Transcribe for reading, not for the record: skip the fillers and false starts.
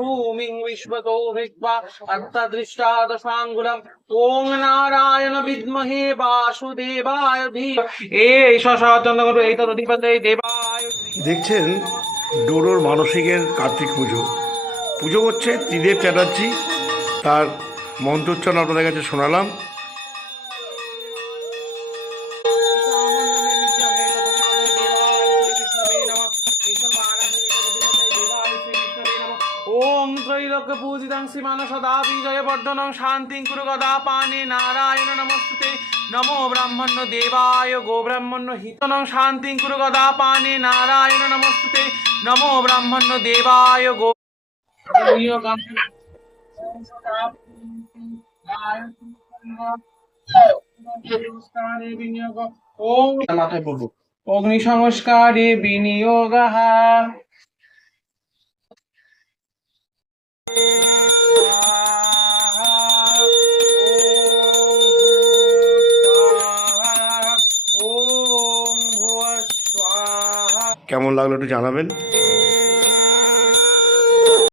ভূমিং বিশ্বতো হৃত্বা অত্তদৃষ্টা দশাঙ্গুলম ওং নারায়ণ বিদ্মহে বাসুদেবায় ধীমহি এই দেবায়। দেখছেন ডোডোর মানসিকের কার্তিক পুজো পুজো করছে ত্রিদেব চ্যাটার্জি, তার মন্ত্রোচ্চারণ আপনাদের কাছে শোনালাম। ওং ত্রৈলোক্য পূজিতং শ্রীমান সদা বিজয় বর্ধনং শান্তিং কুরু গদা পানে নারায়ণ নমস্তুতে নমো ব্রাহ্মণ্য দেবায় গো ব্রাহ্মণ্য হিতনং শান্তিং কুরু গদা পানে নারায়ণ নমস্তুতে নমো ব্রাহ্মণ্য দেবায় গো। মাথায় পড়বো অগ্নি সংস্কারে বিনিয়োগ। কেমন লাগলো একটু জানাবেন।